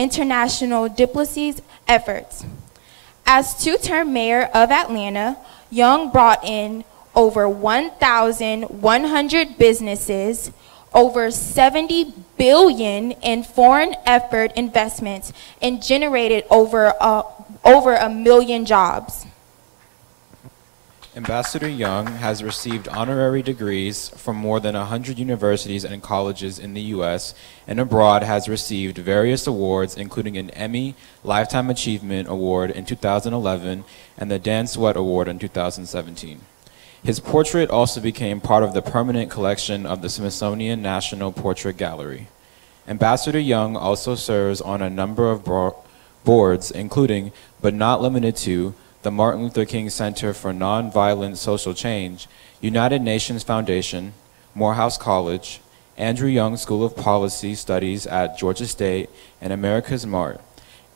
international diplomacy efforts. As two-term mayor of Atlanta, Young brought in over 1,100 businesses, over $70 billion in foreign effort investments, and generated over a million jobs. Ambassador Young has received honorary degrees from more than 100 universities and colleges in the U.S. and abroad, has received various awards, including an Emmy Lifetime Achievement Award in 2011 and the Dan Sweat Award in 2017. His portrait also became part of the permanent collection of the Smithsonian National Portrait Gallery. Ambassador Young also serves on a number of boards, including, but not limited to, the Martin Luther King Center for Nonviolent Social Change, United Nations Foundation, Morehouse College, Andrew Young School of Policy Studies at Georgia State, and America's Mart.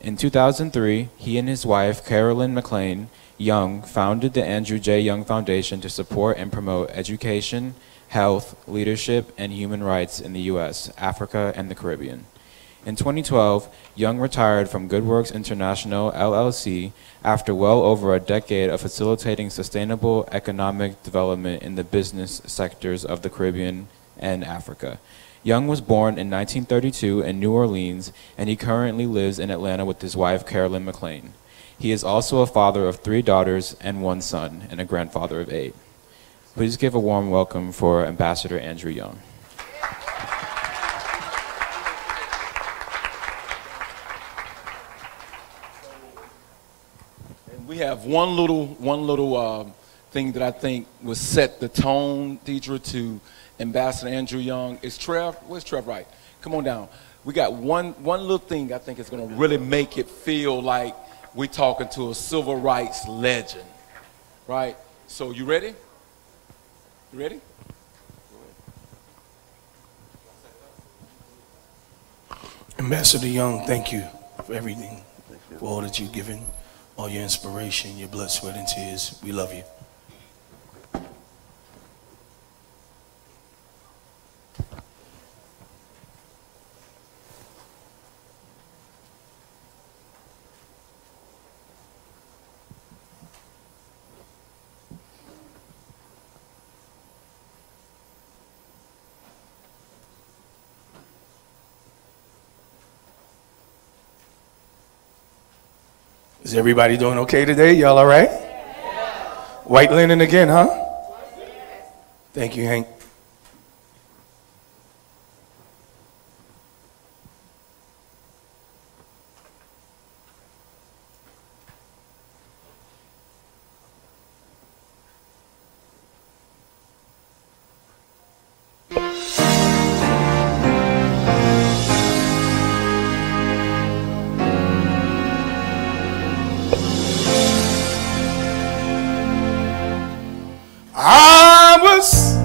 In 2003, he and his wife, Carolyn McLean Young, founded the Andrew J. Young Foundation to support and promote education, health, leadership, and human rights in the U.S., Africa, and the Caribbean. In 2012, Young retired from Good Works International, LLC, after well over a decade of facilitating sustainable economic development in the business sectors of the Caribbean and Africa. Young was born in 1932 in New Orleans, and he currently lives in Atlanta with his wife, Carolyn McLean. He is also a father of 3 daughters and 1 son, and a grandfather of 8. Please give a warm welcome for Ambassador Andrew Young. We have one little thing that I think will set the tone, Deidre, to Ambassador Andrew Young. Is Trev? Where's Trev? Right. Come on down. We got one little thing I think is going to really make it feel like we're talking to a civil rights legend, right? So you ready? You ready? Ambassador Young, thank you for everything, for all that you've given, all your inspiration, your blood, sweat, and tears. We love you. Is everybody doing okay today? Y'all all right? White linen again, huh? Thank you, Hank. I was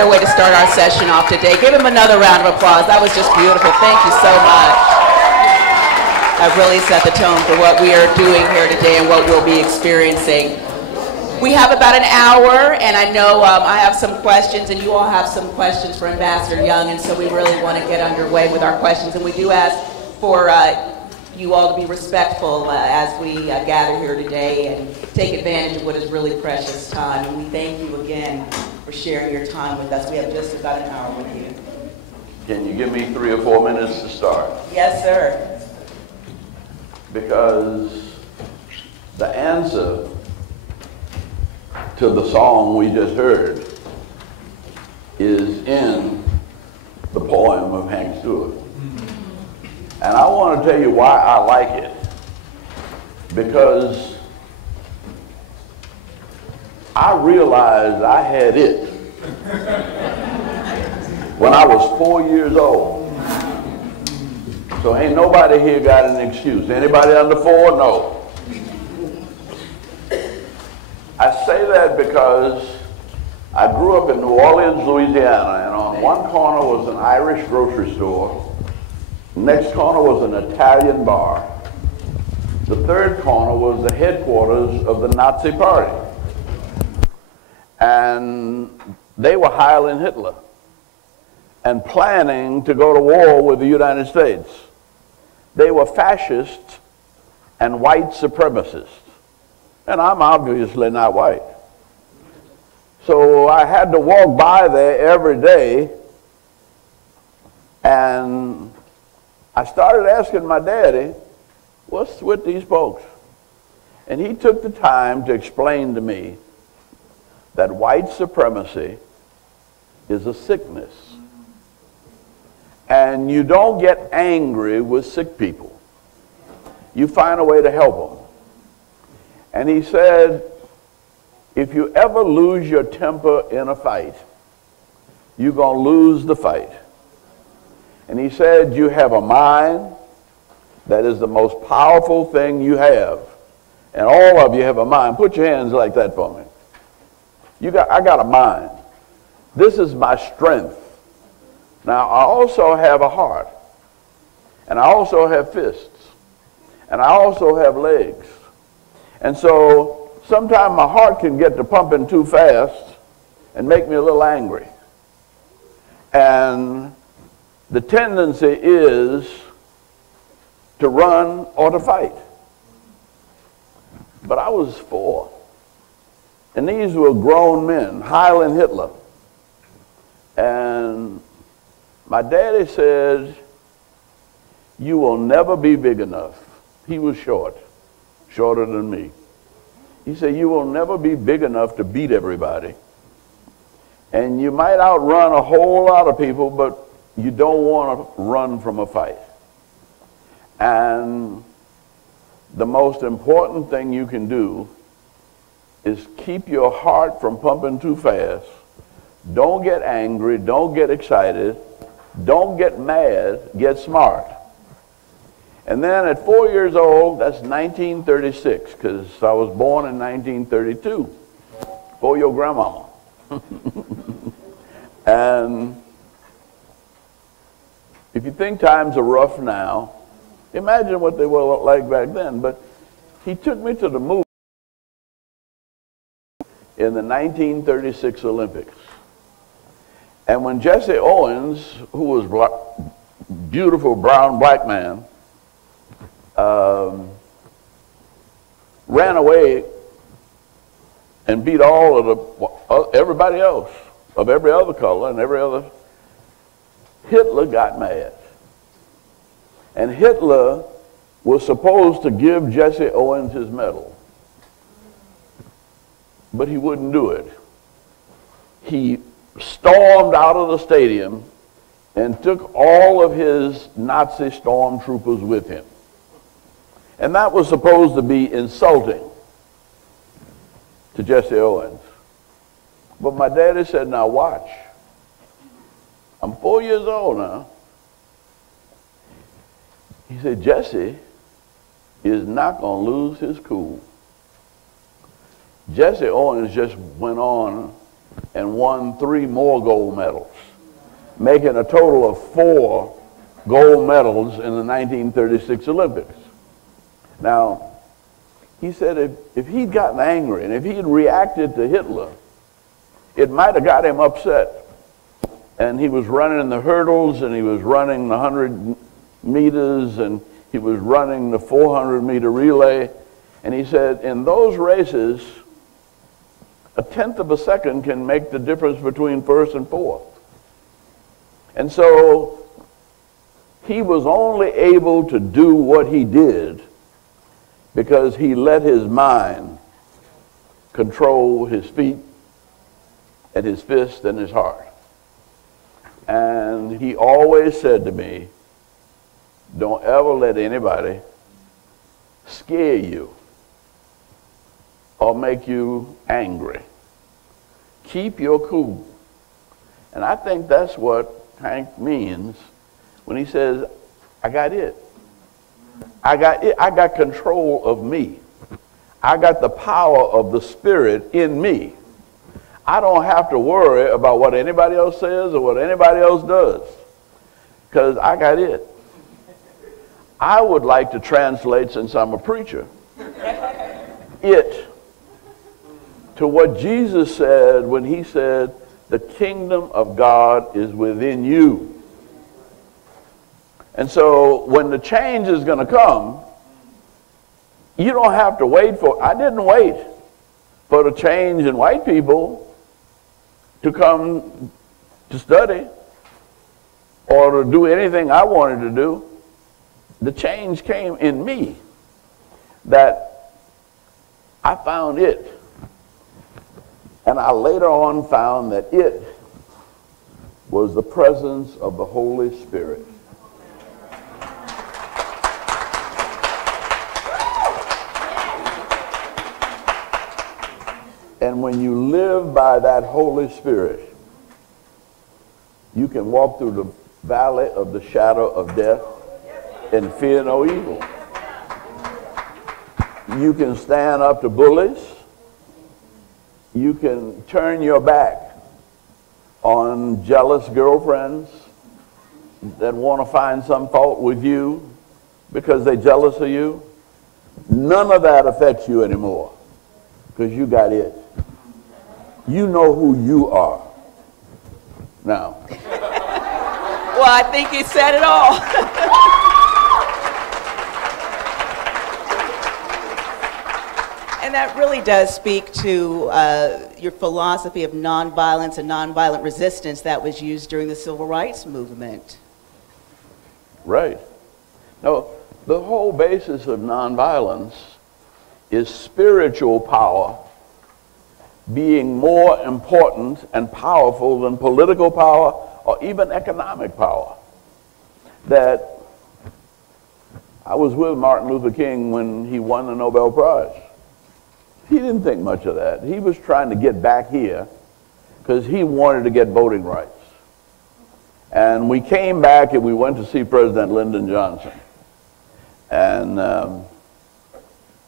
better way to start our session off today. Give him another round of applause. That was just beautiful. Thank you so much. That really set the tone for what we are doing here today and what we'll be experiencing. We have about an hour, and I know I have some questions, and you all have some questions for Ambassador Young, and so we really want to get underway with our questions. And we do ask for you all to be respectful as we gather here today and take advantage of what is really precious time. And we thank you again for sharing your time with us. We have just about an hour with you. Can you give me 3 or 4 minutes to start? Yes, sir. Because the answer to the song we just heard is in the poem of Hank Stewart. And I want to tell you why I like it. Because I realized I had it when I was 4 years old. So ain't nobody here got an excuse. Anybody under 4? No. I say that because I grew up in New Orleans, Louisiana, and on one corner was an Irish grocery store. Next corner was an Italian bar. The third corner was the headquarters of the Nazi Party. And they were hiring Hitler and planning to go to war with the United States. They were fascists and white supremacists. And I'm obviously not white. So I had to walk by there every day, and I started asking my daddy, what's with these folks? And he took the time to explain to me that white supremacy is a sickness. And you don't get angry with sick people. You find a way to help them. And he said, if you ever lose your temper in a fight, you're going to lose the fight. And he said, you have a mind that is the most powerful thing you have. And all of you have a mind. Put your hands like that for me. I got a mind. This is my strength. Now, I also have a heart. And I also have fists. And I also have legs. And so sometimes my heart can get to pumping too fast and make me a little angry. And the tendency is to run or to fight. But I was 4. And these were grown men, Heil Hitler. And my daddy said, you will never be big enough. He was short, shorter than me. He said, you will never be big enough to beat everybody. And you might outrun a whole lot of people, but you don't want to run from a fight. And the most important thing you can do is keep your heart from pumping too fast. Don't get angry. Don't get excited. Don't get mad. Get smart. And then at 4 years old, that's 1936, because I was born in 1932, for your grandmama. And if you think times are rough now, imagine what they were like back then. But he took me to the movie in the 1936 Olympics. And when Jesse Owens, who was a beautiful brown black man, ran away and beat all of everybody else of every other color and every other, Hitler got mad. And Hitler was supposed to give Jesse Owens his medal, but he wouldn't do it. He stormed out of the stadium and took all of his Nazi stormtroopers with him. And that was supposed to be insulting to Jesse Owens. But my daddy said, now watch. I'm 4 years old now. He said, Jesse is not going to lose his cool. Jesse Owens just went on and won 3 more gold medals, making a total of 4 gold medals in the 1936 Olympics. Now, he said if he'd gotten angry and if he'd reacted to Hitler, it might have got him upset. And he was running the hurdles, and he was running the 100 meters, and he was running the 400-meter relay. And he said, in those races, 1/10 of a second can make the difference between first and fourth. And so he was only able to do what he did because he let his mind control his feet and his fist and his heart. And he always said to me, don't ever let anybody scare you or make you angry. Keep your cool. And I think that's what Hank means when he says, I got it. I got it. I got control of me. I got the power of the Spirit in me. I don't have to worry about what anybody else says or what anybody else does, because I got it. I would like to translate, since I'm a preacher, it to what Jesus said when he said, the kingdom of God is within you. And so when the change is going to come, you don't have to wait for it. I didn't wait for the change in white people to come to study or to do anything I wanted to do. The change came in me, that I found it. And I later on found that it was the presence of the Holy Spirit. And when you live by that Holy Spirit, you can walk through the valley of the shadow of death and fear no evil. You can stand up to bullies. You can turn your back on jealous girlfriends that want to find some fault with you because they're jealous of you. None of that affects you anymore because you got it. You know who you are. Now. Well, I think you said it all. And that really does speak to your philosophy of nonviolence and nonviolent resistance that was used during the Civil Rights Movement. Right. No, the whole basis of nonviolence is spiritual power being more important and powerful than political power or even economic power. That I was with Martin Luther King when he won the Nobel Prize. He didn't think much of that. He was trying to get back here because he wanted to get voting rights. And we came back and we went to see President Lyndon Johnson. And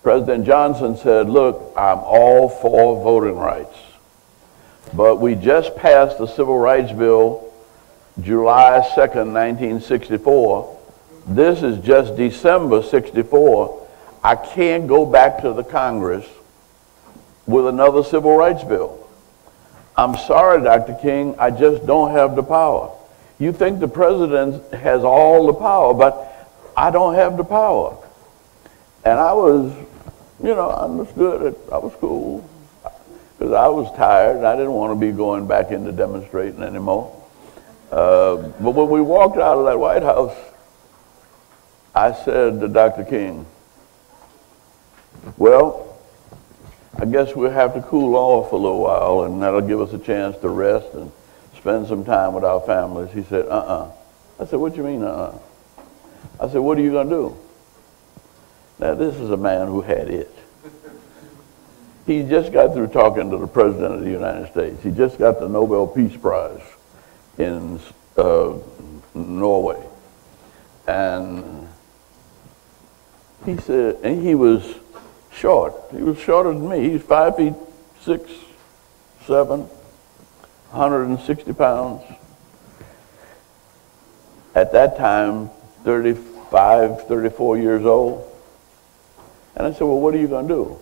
President Johnson said, look, I'm all for voting rights. But we just passed the Civil Rights Bill July 2nd, 1964. This is just December 64. I can't go back to the Congress with another civil rights bill. I'm sorry, Dr. King, I just don't have the power. You think the president has all the power, but I don't have the power. And I was, you know, understood it. I was cool because I was tired and I didn't want to be going back into demonstrating anymore. But when we walked out of that White House, I said to Dr. King, well, I guess we'll have to cool off a little while, and that'll give us a chance to rest and spend some time with our families. He said, I said, what do you mean, I said, what are you going to do? Now, this is a man who had it. He just got through talking to the President of the United States. He just got the Nobel Peace Prize in Norway. And he said, and he was short. He was shorter than me. He's 5'6", 7". 160 pounds. At that time, 35, 34 years old. And I said, well, what are you going to do?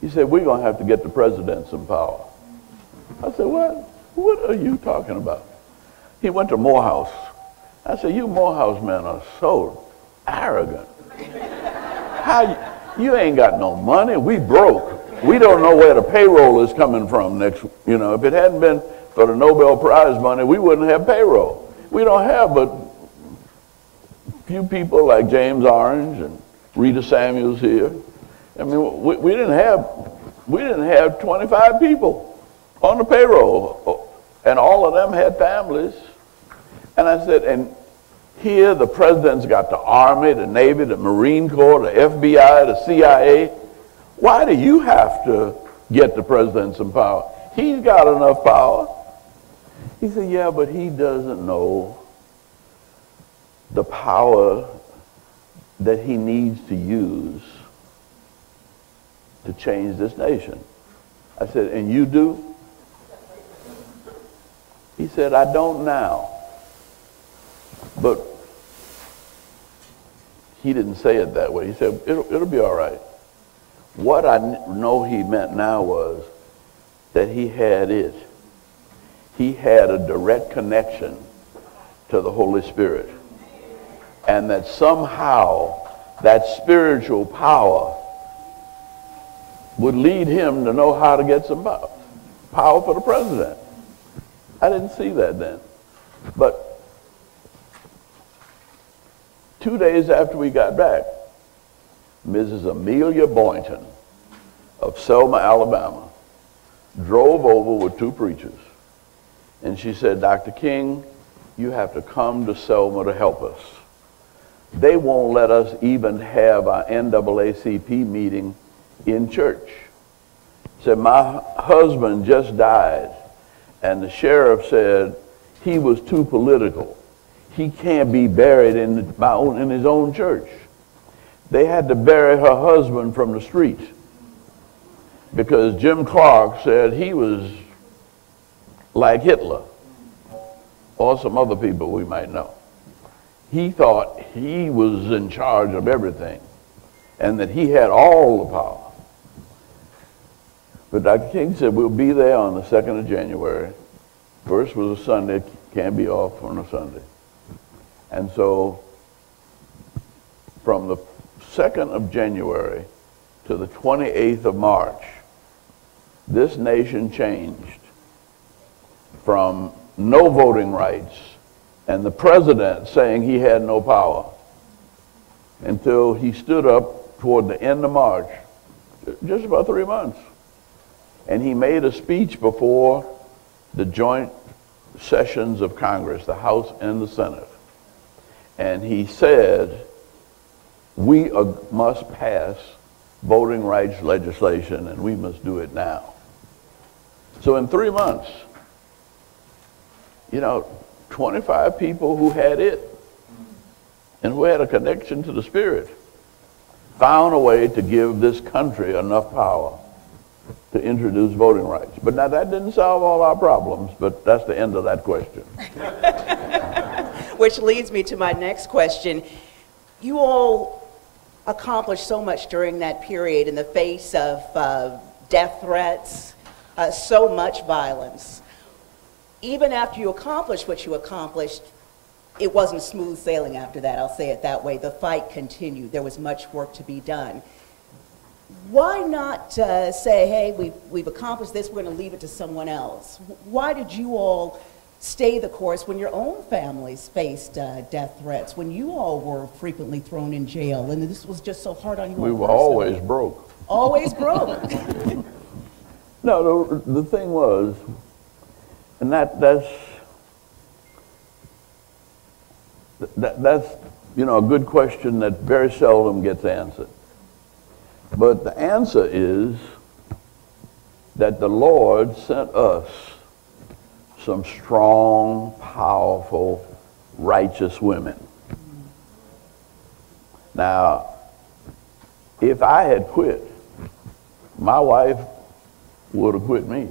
He said, we're going to have to get the president some power. I said, what? What are you talking about? He went to Morehouse. I said, you Morehouse men are so arrogant. You ain't got no money. We broke. We don't know where the payroll is coming from next. You know, if it hadn't been for the Nobel Prize money, we wouldn't have payroll. We don't have but few people like James Orange and Rita Samuels here. I mean, we didn't have 25 people on the payroll, and all of them had families. And I said, and here the president's got the Army, the Navy, the Marine Corps, the FBI, the CIA. Why do you have to get the president some power? He's got enough power. He said, yeah, but he doesn't know the power that he needs to use to change this nation. I said, and you do? He said, I don't now. But he didn't say it that way. He said, it'll be all right. What I know he meant now was that he had it. He had a direct connection to the Holy Spirit. And that somehow that spiritual power would lead him to know how to get some power for the president. I didn't see that then. But 2 days after we got back, Mrs. Amelia Boynton of Selma, Alabama, drove over with 2 preachers. And she said, Dr. King, you have to come to Selma to help us. They won't let us even have our NAACP meeting in church. Said, my husband just died, and the sheriff said he was too political. He can't be buried in his own church. They had to bury her husband from the street because Jim Clark said he was like Hitler or some other people we might know. He thought he was in charge of everything and that he had all the power. But Dr. King said, we'll be there on the 2nd of January. First was a Sunday, can't be off on a Sunday. And so from the 2nd of January to the 28th of March, this nation changed from no voting rights and the president saying he had no power until he stood up toward the end of March, just about 3 months. And he made a speech before the joint sessions of Congress, the House and the Senate. And he said, we must pass voting rights legislation, and we must do it now. So in 3 months, 25 people who had it and who had a connection to the Spirit found a way to give this country enough power to introduce voting rights. But now that didn't solve all our problems, but that's the end of that question. Which leads me to my next question. You all accomplished so much during that period in the face of death threats, so much violence. Even after you accomplished what you accomplished, it wasn't smooth sailing after that, I'll say it that way. The fight continued. There was much work to be done. Why not say, hey, we've accomplished this, we're going to leave it to someone else? Why did you all stay the course when your own families faced death threats, when you all were frequently thrown in jail, and this was just so hard on you all? We were always broke. Always broke. No, the thing was, and that's a good question that very seldom gets answered. But the answer is that the Lord sent us some strong, powerful, righteous women. Now, if I had quit, my wife would have quit me.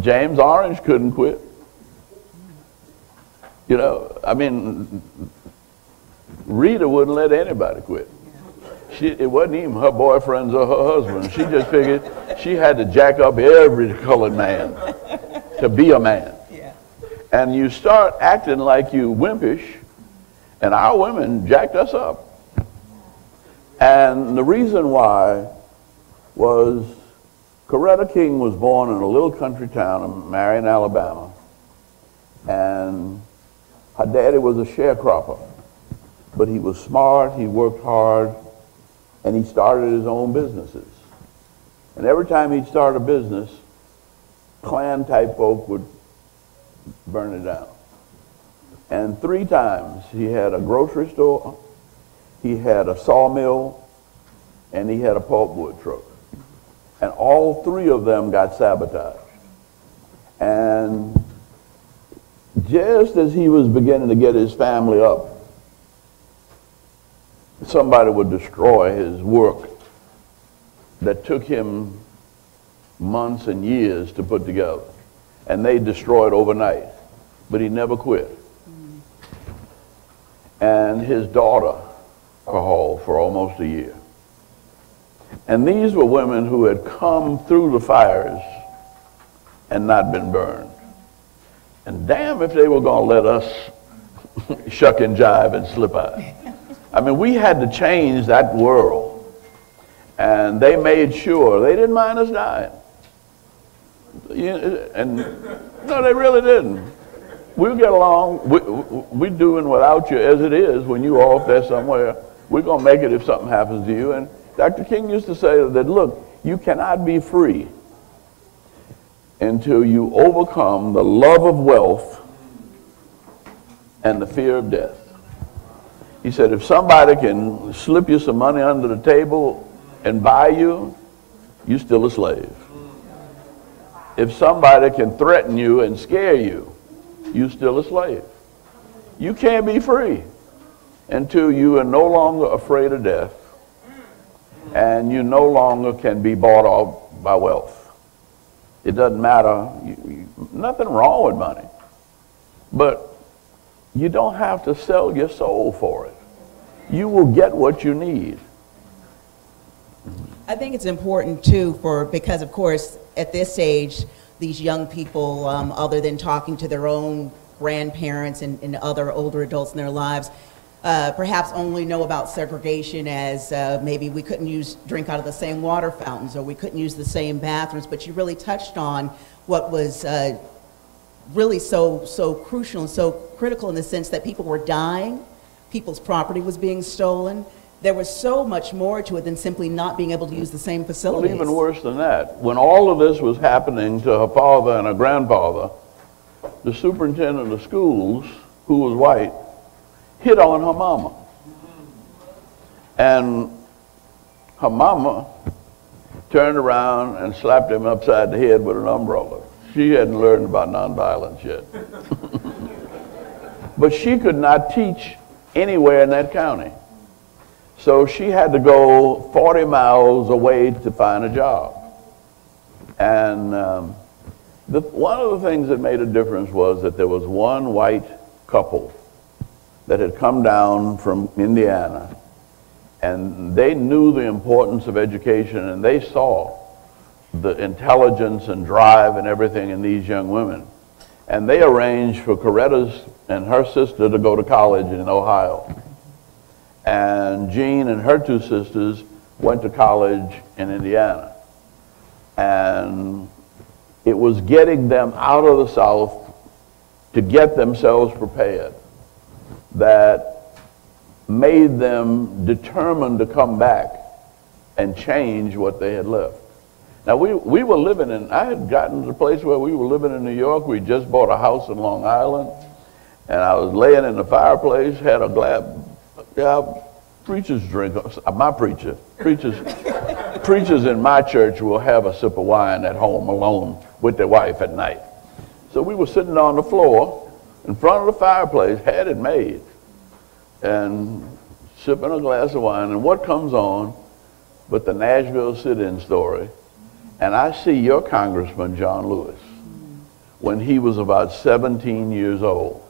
James Orange couldn't quit. You know, I mean, Rita wouldn't let anybody quit. It wasn't even her boyfriends or her husband. She just figured she had to jack up every colored man to be a man. Yeah. And you start acting like you wimpish, and our women jacked us up. And the reason why was Coretta King was born in a little country town in Marion, Alabama. And her daddy was a sharecropper. But he was smart, he worked hard, and he started his own businesses. And every time he'd start a business, Klan-type folk would burn it down. And 3 times he had a grocery store, he had a sawmill, and he had a pulpwood truck. And all 3 of them got sabotaged. And just as he was beginning to get his family up, somebody would destroy his work that took him months and years to put together. And they destroyed overnight. But he never quit. And his daughter alcohol for almost a year. And these were women who had come through the fires and not been burned. And damn if they were going to let us shuck and jive and slip out. I mean, we had to change that world. And they made sure they didn't mind us dying. And no, they really didn't. We'll get along. We're doing without you as it is when you're off there somewhere. We're going to make it if something happens to you. And Dr. King used to say that, look, you cannot be free until you overcome the love of wealth and the fear of death. He said, if somebody can slip you some money under the table and buy you, you're still a slave. If somebody can threaten you and scare you, you're still a slave. You can't be free until you are no longer afraid of death and you no longer can be bought off by wealth. It doesn't matter. Nothing wrong with money. But you don't have to sell your soul for it. You will get what you need. I think it's important too because of course at this age these young people, other than talking to their own grandparents and other older adults in their lives, perhaps only know about segregation as maybe we couldn't drink out of the same water fountains or we couldn't use the same bathrooms, but you really touched on what was really so crucial and so critical in the sense that people were dying, people's property was being stolen. There was so much more to it than simply not being able to use the same facilities. Well, even worse than that, when all of this was happening to her father and her grandfather, the superintendent of schools, who was white, hit on her mama. And her mama turned around and slapped him upside the head with an umbrella. She hadn't learned about nonviolence yet. But she could not teach anywhere in that county. So she had to go 40 miles away to find a job. And one of the things that made a difference was that there was one white couple that had come down from Indiana, and they knew the importance of education, and they saw the intelligence and drive and everything in these young women. And they arranged for Coretta's and her sister to go to college in Ohio. And Jean and her 2 sisters went to college in Indiana. And it was getting them out of the South to get themselves prepared that made them determined to come back and change what they had left. Now, we were living in, I had gotten to the place where we were living in New York. We just bought a house in Long Island. And I was laying in the fireplace, had a glass, preachers drink, my preacher, preachers in my church will have a sip of wine at home alone with their wife at night. So we were sitting on the floor in front of the fireplace, had it made, and sipping a glass of wine, and what comes on but the Nashville sit-in story, and I see your Congressman, John Lewis. when he was about 17 years old.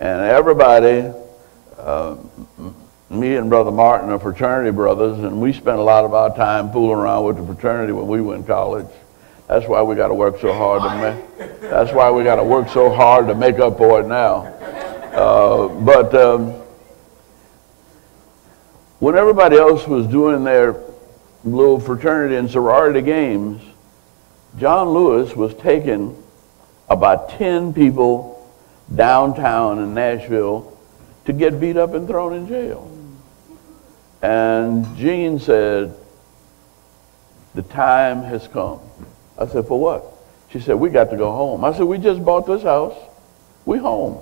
And everybody, me and Brother Martin are fraternity brothers, and we spent a lot of our time fooling around with the fraternity when we were in college. That's why we got to work so hard to make up for it now. When everybody else was doing their little fraternity and sorority games, John Lewis was taking about 10 people downtown in Nashville to get beat up and thrown in jail. And Jean said, the time has come. I said, for what? She said, we got to go home. I said, we just bought this house. We home.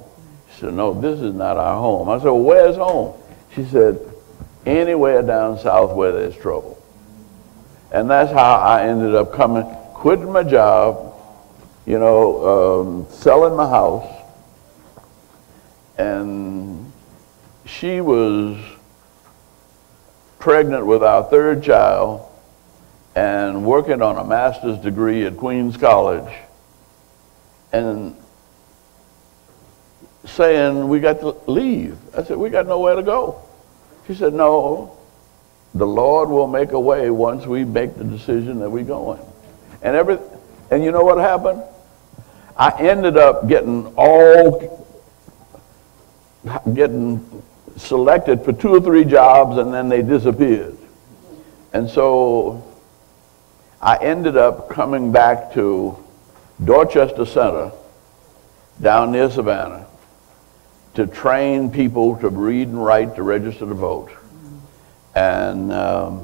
She said, no, this is not our home. I said, well, where's home? She said, anywhere down south where there's trouble. And that's how I ended up quitting my job, selling my house. And she was pregnant with our third child and working on a master's degree at Queens College and saying, we got to leave. I said, we got nowhere to go. She said, no, the Lord will make a way once we make the decision that we're going. And you know what happened? I ended up getting selected for 2 or 3 jobs, and then they disappeared. And so I ended up coming back to Dorchester Center down near Savannah to train people to read and write to register to vote. And the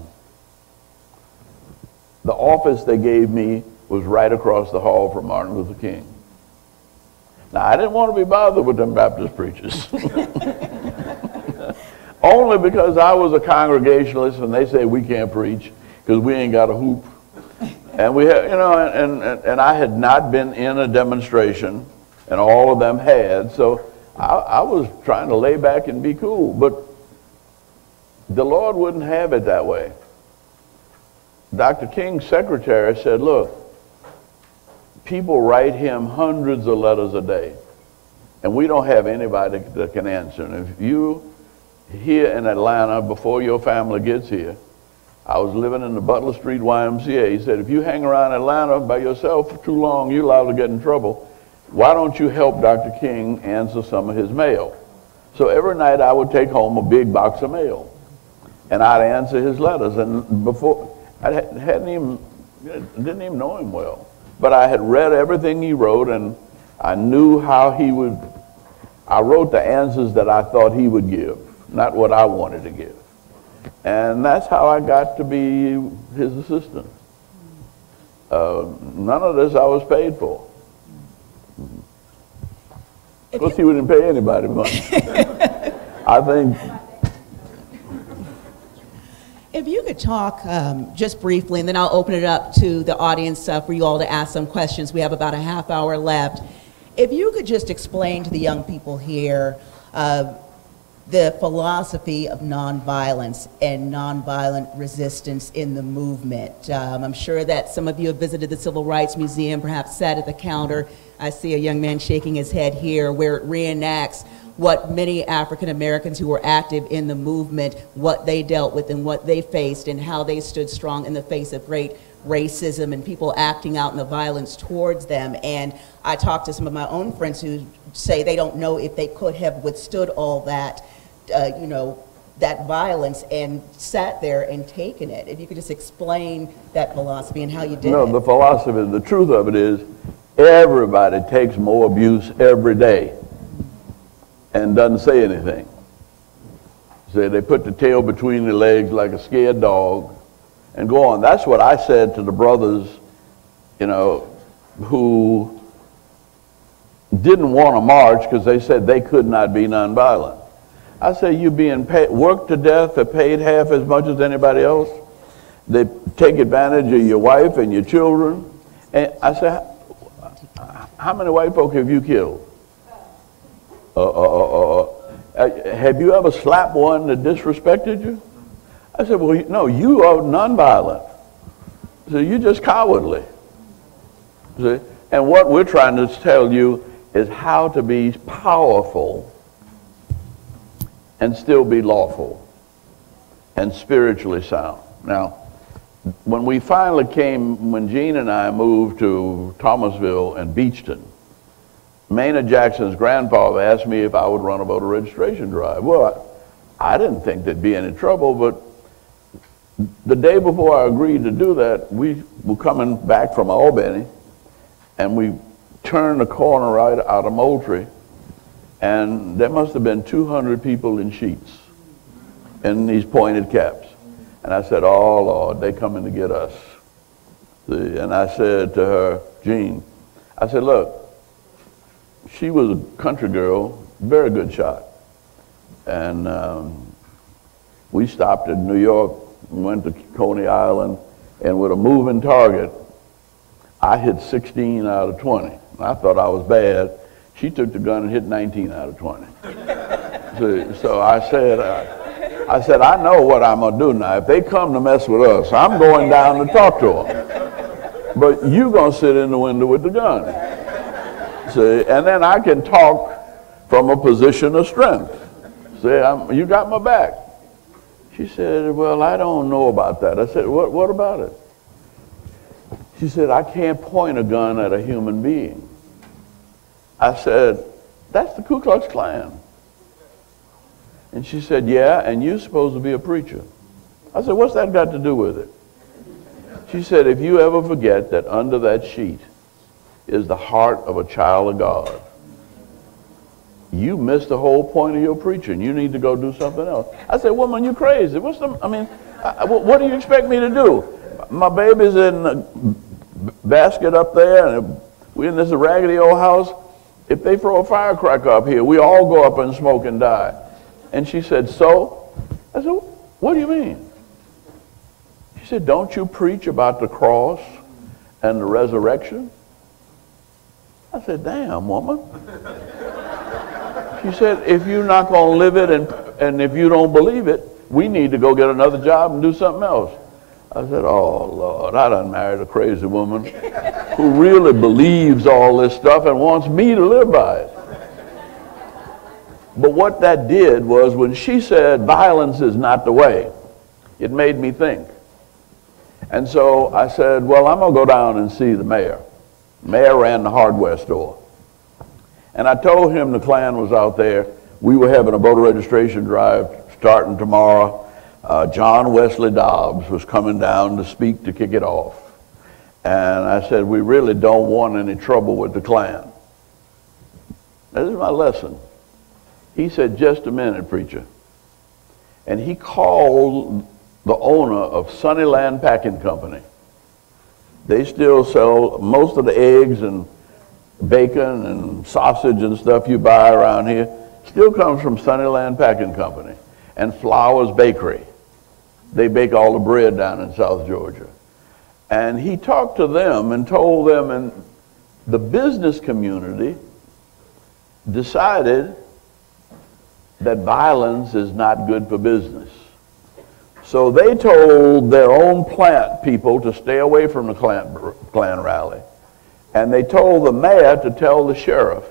office they gave me was right across the hall from Martin Luther King. Now, I didn't want to be bothered with them Baptist preachers. Only because I was a Congregationalist and they say we can't preach because we ain't got a hoop. And we had, and I had not been in a demonstration, and all of them had, so I was trying to lay back and be cool, but the Lord wouldn't have it that way. Dr. King's secretary said, look, people write him hundreds of letters a day, and we don't have anybody that can answer. And if you here in Atlanta, before your family gets here, I was living in the Butler Street YMCA. He said, if you hang around Atlanta by yourself for too long, you're liable to get in trouble. Why don't you help Dr. King answer some of his mail? So every night I would take home a big box of mail, and I'd answer his letters. And before, I didn't even know him well, but I had read everything he wrote, and I knew how he would. I wrote the answers that I thought he would give, not what I wanted to give. And that's how I got to be his assistant. None of this I was paid for. Of course, he wouldn't pay anybody much. I think. If you could talk just briefly, and then I'll open it up to the audience for you all to ask some questions. We have about a half hour left. If you could just explain to the young people here the philosophy of nonviolence and nonviolent resistance in the movement. I'm sure that some of you have visited the Civil Rights Museum, perhaps sat at the counter. I see a young man shaking his head here, where it reenacts what many African Americans who were active in the movement, what they dealt with and what they faced and how they stood strong in the face of great racism and people acting out in the violence towards them. And I talked to some of my own friends who say they don't know if they could have withstood all that, that violence and sat there and taken it. If you could just explain that philosophy and how you did it. No, the philosophy, the truth of it is, everybody takes more abuse every day and doesn't say anything. So they put the tail between their legs like a scared dog and go on. That's what I said to the brothers, who didn't want to march because they said they could not be nonviolent. I say, you being worked to death or paid half as much as anybody else. They take advantage of your wife and your children. And I say, how many white folk have you killed? Have you ever slapped one that disrespected you? I said, well, no, you are nonviolent. So you're just cowardly. See? And what we're trying to tell you is how to be powerful and still be lawful and spiritually sound. Now, when we finally came, when Gene and I moved to Thomasville and Beachton, Maynard Jackson's grandfather asked me if I would run a voter registration drive. Well, I didn't think there'd be any trouble, but the day before I agreed to do that, we were coming back from Albany, and we turned the corner right out of Moultrie, and there must have been 200 people in sheets in these pointed caps. And I said, oh, Lord, they coming to get us. See? And I said to her, Jean, I said, look, she was a country girl, very good shot. And we stopped in New York, went to Coney Island, and with a moving target, I hit 16 out of 20. I thought I was bad. She took the gun and hit 19 out of 20. So I said, I know what I'm going to do now. If they come to mess with us, I'm going down to talk to them. But you're going to sit in the window with the gun. See, and then I can talk from a position of strength. See, you got my back. She said, well, I don't know about that. I said, what about it? She said, I can't point a gun at a human being. I said, that's the Ku Klux Klan. And she said, yeah, and you're supposed to be a preacher. I said, what's that got to do with it? She said, if you ever forget that under that sheet is the heart of a child of God, you missed the whole point of your preaching. You need to go do something else. I said, woman, you crazy. What do you expect me to do? My baby's in a basket up there, and we're in this raggedy old house. If they throw a firecracker up here, we all go up and smoke and die. And she said, so? I said, what do you mean? She said, don't you preach about the cross and the resurrection? I said, damn, woman. She said, if you're not going to live it and if you don't believe it, we need to go get another job and do something else. I said, oh, Lord, I done married a crazy woman who really believes all this stuff and wants me to live by it. But what that did was when she said violence is not the way, it made me think. And so I said, well, I'm going to go down and see the mayor. The mayor ran the hardware store. And I told him the Klan was out there. We were having a voter registration drive starting tomorrow. John Wesley Dobbs was coming down to speak to kick it off. And I said, we really don't want any trouble with the Klan. This is my lesson. He said, just a minute, preacher. And he called the owner of Sunnyland Packing Company. They still sell most of the eggs and bacon and sausage and stuff you buy around here. Still comes from Sunnyland Packing Company and Flowers Bakery. They bake all the bread down in South Georgia. And he talked to them and told them, and the business community decided that violence is not good for business. So they told their own plant people to stay away from the Klan rally. And they told the mayor to tell the sheriff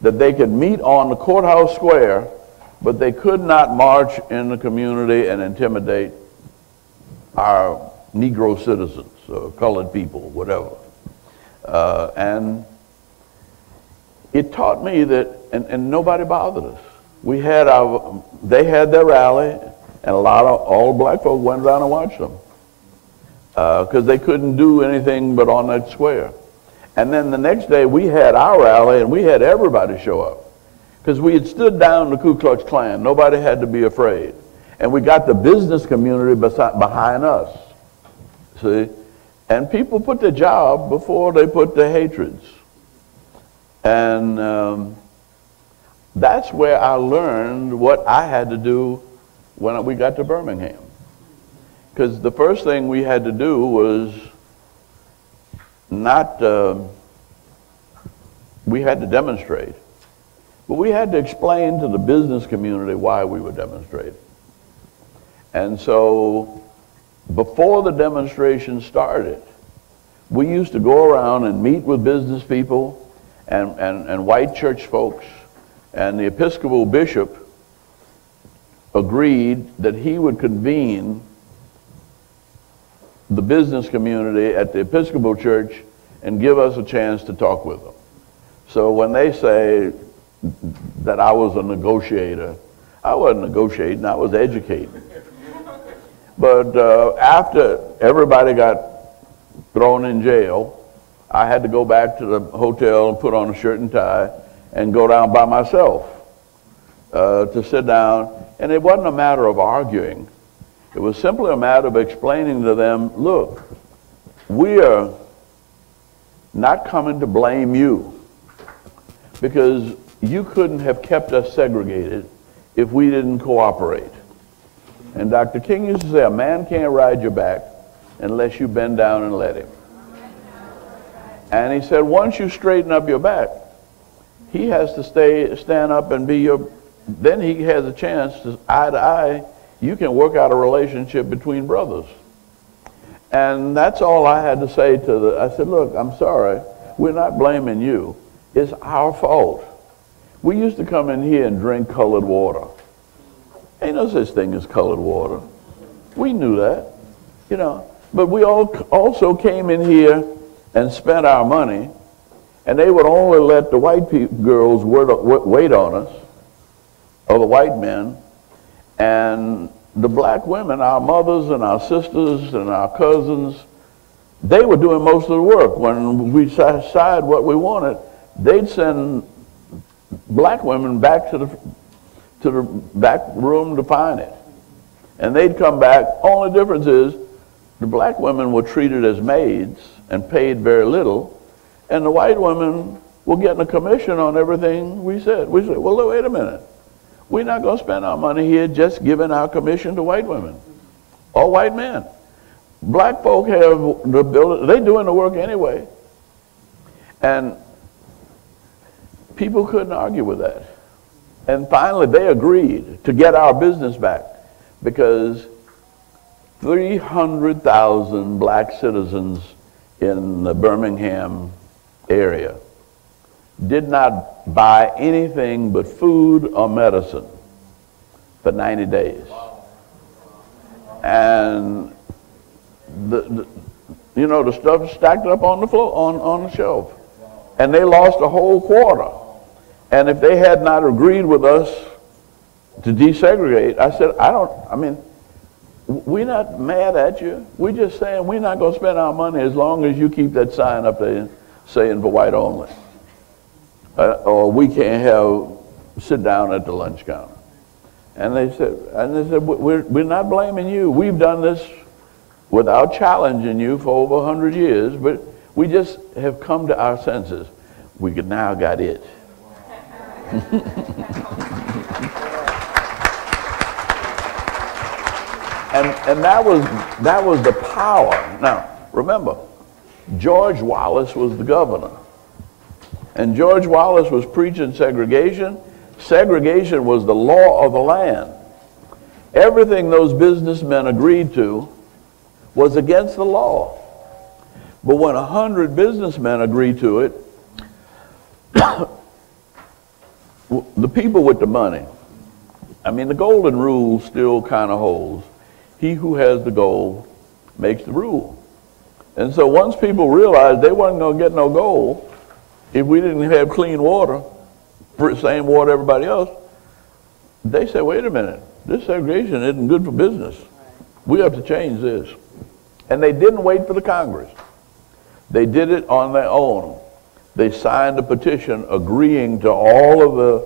that they could meet on the courthouse square, but they could not march in the community and intimidate our Negro citizens, or colored people, whatever. And it taught me that, and nobody bothered us. They had their rally, and all black folk went around and watched them because they couldn't do anything but on that square. And then the next day we had our rally, and we had everybody show up because we had stood down the Ku Klux Klan. Nobody had to be afraid. And we got the business community behind us. See? And people put their job before they put their hatreds. And that's where I learned what I had to do when we got to Birmingham. Because the first thing we had to do was we had to demonstrate, but we had to explain to the business community why we were demonstrating. And so before the demonstration started, We used to go around and meet with business people and white church folks, and the Episcopal bishop agreed that he would convene the business community at the Episcopal church and give us a chance to talk with them. So when they say that I was a negotiator, I wasn't negotiating, I was educating. But after everybody got thrown in jail, I had to go back to the hotel and put on a shirt and tie and go down by myself to sit down. And it wasn't a matter of arguing. It was simply a matter of explaining to them, look, we are not coming to blame you, because you couldn't have kept us segregated if we didn't cooperate. And Dr. King used to say, a man can't ride your back unless you bend down and let him. And he said, once you straighten up your back, he has to stand up and be your, then he has a chance to eye to eye, you can work out a relationship between brothers. And that's all I had to say to I said, look, I'm sorry, we're not blaming you. It's our fault. We used to come in here and drink colored water. Ain't no such thing as colored water. We knew that, you know. But we all also came in here and spent our money, and they would only let the white girls wait on us, or the white men, and the black women, our mothers and our sisters and our cousins, they were doing most of the work. When we decided what we wanted, they'd send black women back to the back room to find it. And they'd come back. Only difference is the black women were treated as maids and paid very little, and the white women were getting a commission on everything we said. We said, well, wait a minute. We're not going to spend our money here just giving our commission to white women or white men. Black folk have the ability, they're doing the work anyway. And people couldn't argue with that. And finally, they agreed to get our business back, because 300,000 black citizens in the Birmingham area did not buy anything but food or medicine for 90 days. And you know, the stuff stacked up on the floor, on the shelf. And they lost a whole quarter. And if they had not agreed with us to desegregate, I said, I mean, we're not mad at you. We're just saying we're not going to spend our money as long as you keep that sign up there saying for white only. Or we can't sit down at the lunch counter. And they said, we're not blaming you. We've done this without challenging you for over 100 years, but we just have come to our senses. We now got it. And that was the power. Now, remember, George Wallace was the governor. And George Wallace was preaching segregation. Segregation was the law of the land. Everything those businessmen agreed to was against the law. But when 100 businessmen agreed to it, the people with the money, I mean, the golden rule still kind of holds. He who has the gold makes the rule. And so once people realized they weren't going to get no gold if we didn't have clean water, same water everybody else, they said, wait a minute, this segregation isn't good for business. We have to change this. And they didn't wait for the Congress. They did it on their own. They signed a petition agreeing to all of the,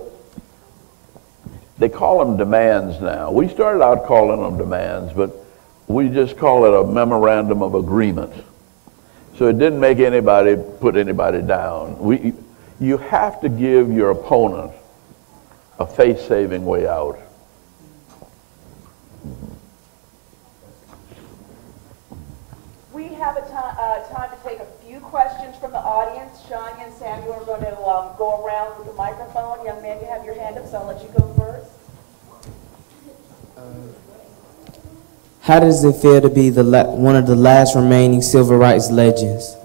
they call them demands now. We started out calling them demands, but we just call it a memorandum of agreement. So it didn't make anybody put anybody down. You have to give your opponent a face-saving way out. We have a time to take a few questions from the audience. Shania and Samuel are going to go around with the microphone. Young man, you have your hand up, so I'll let you go first. How does it feel to be one of the last remaining civil rights legends?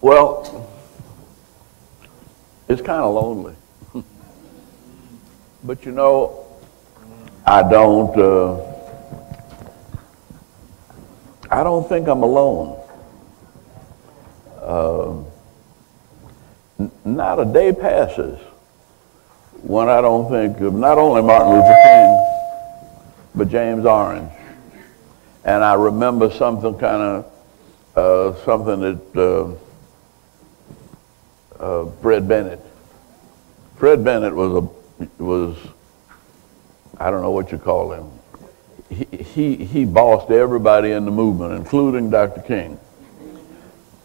Well, it's kind of lonely. But you know, I don't think I'm alone. Not a day passes when I don't think of not only Martin Luther King, but James Orange. And I remember something kind of, something that Fred Bennett was, I don't know what you call him. He bossed everybody in the movement, including Dr. King.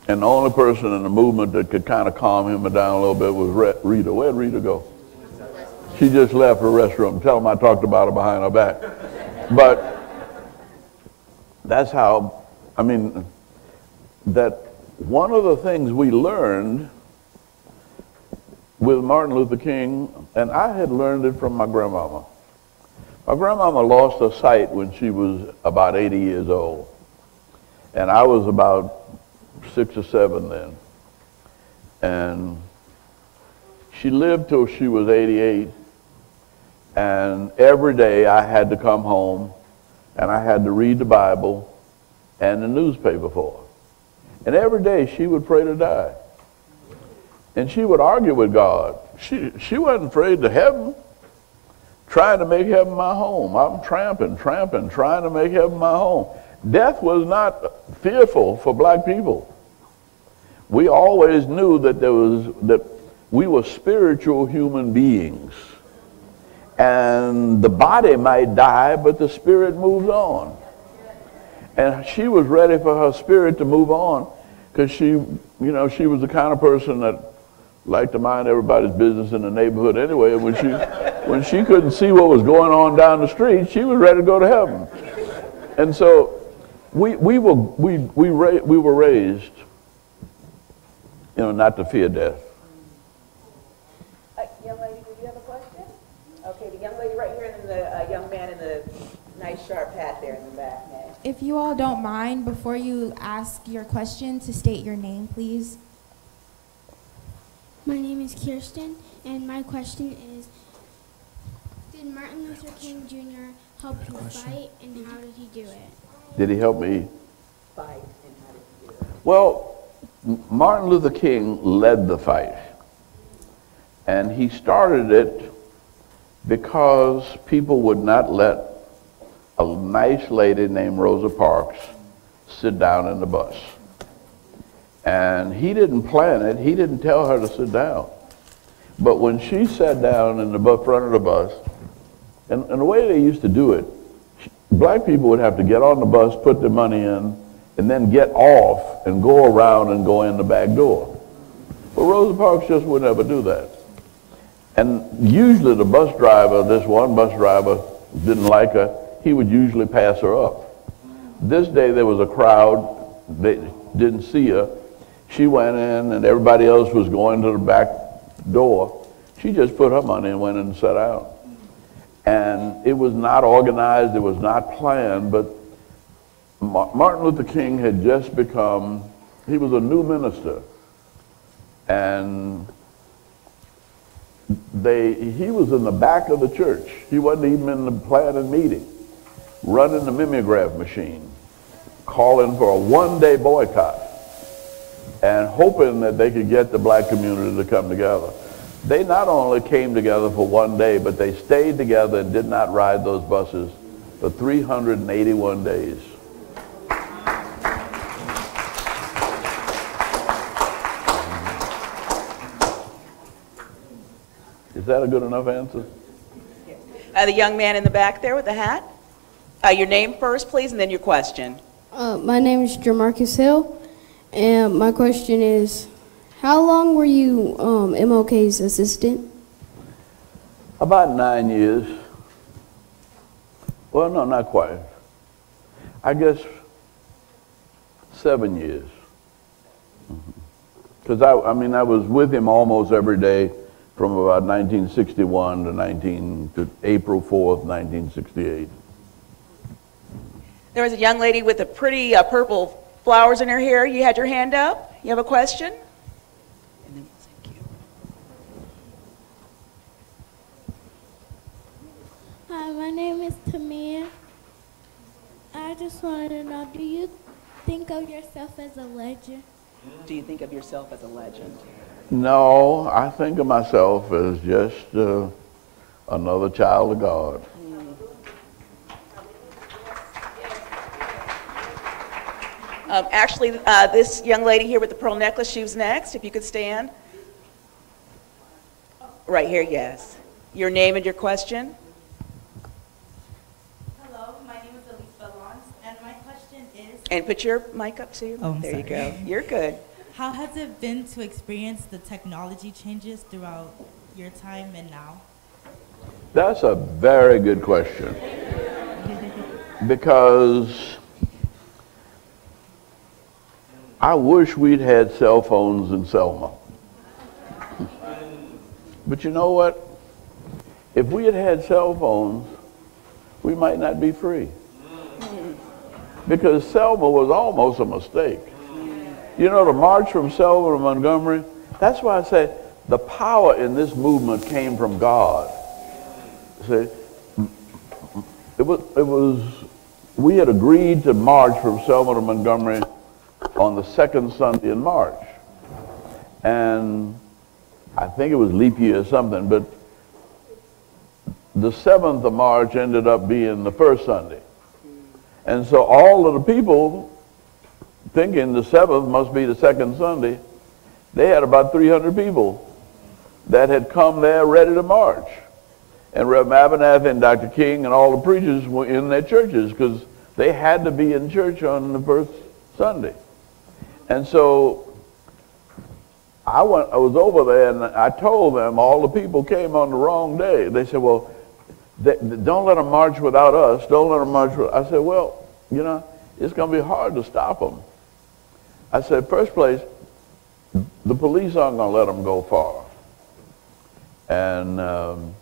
And the only person in the movement that could kind of calm him down a little bit was Rita. Where'd Rita go? She just left her restroom. Tell him I talked about her behind her back. But that's how, I mean, that one of the things we learned with Martin Luther King, and I had learned it from my grandmama. My grandmama lost her sight when she was about 80 years old. And I was about 6 or 7 then. And she lived till she was 88. And every day I had to come home and I had to read the Bible and the newspaper for her. And every day she would pray to die. And she would argue with God. She wasn't afraid to heaven, trying to make heaven my home. I'm tramping, trying to make heaven my home. Death was not fearful for black people. We always knew that we were spiritual human beings. And the body might die, but the spirit moves on. And she was ready for her spirit to move on because she was the kind of person that liked to mind everybody's business in the neighborhood anyway. And when she couldn't see what was going on down the street, she was ready to go to heaven. And so we were raised, not to fear death. Young lady, did you have a question? Okay, the young lady right here, and then the young man in the nice sharp hat there in the back. Man. If you all don't mind, before you ask your question, to state your name, please. My name is Kirsten, and my question is, did Martin Luther King Jr. help you fight, and how did he do it? Did he help me Fight, and how did he do it? Well, Martin Luther King led the fight. And he started it because people would not let a nice lady named Rosa Parks sit down in the bus. And he didn't plan it. He didn't tell her to sit down. But when she sat down in the front of the bus, and the way they used to do it, black people would have to get on the bus, put their money in, and then get off and go around and go in the back door. But Rosa Parks just would never do that. And usually the bus driver, this one bus driver, didn't like her. He would usually pass her up. This day there was a crowd. They didn't see her. She went in and everybody else was going to the back door. She just put her money and went in and sat down. And it was not organized. It was not planned. But Martin Luther King had just become, he was a new minister. And he was in the back of the church. He wasn't even in the planning meeting, running the mimeograph machine, calling for a one-day boycott and hoping that they could get the black community to come together. They not only came together for one day, but they stayed together and did not ride those buses for 381 days. Is that a good enough answer? The young man in the back there with the hat. Your name first, please, and then your question. My name is Jamarcus Hill, and my question is, how long were you MLK's assistant? About 9 years. Well, no, not quite. I guess 7 years. Because I was with him almost every day from about 1961 to April 4th, 1968. There was a young lady with the pretty purple flowers in her hair. You had your hand up. You have a question? to me. I just wanted to know, do you think of yourself as a legend? Do you think of yourself as a legend? No, I think of myself as just another child of God. Actually, this young lady here with the pearl necklace, she was next. If you could stand. Right here, yes. Your name and your question. Hello, my name is Elise Valance, and my question is... And put your mic up too. Oh, I'm there sorry. you go. You're good. How has it been to experience the technology changes throughout your time and now? That's a very good question. Because I wish we'd had cell phones in Selma. But you know what? If we had had cell phones, we might not be free. Because Selma was almost a mistake. You know, the march from Selma to Montgomery, that's why I say the power in this movement came from God. See, we had agreed to march from Selma to Montgomery on the second Sunday in March. And I think it was leap year or something, but the 7th of March ended up being the first Sunday. And so all of the people, thinking the 7th must be the second Sunday, they had about 300 people that had come there ready to march. And Rev. Abernathy and Dr. King and all the preachers were in their churches because they had to be in church on the first Sunday. And so I was over there and I told them all the people came on the wrong day. They said, well, don't let them march without us. Don't let them march with us. I said, well, you know, it's going to be hard to stop them. I said, first place, the police aren't going to let them go far. And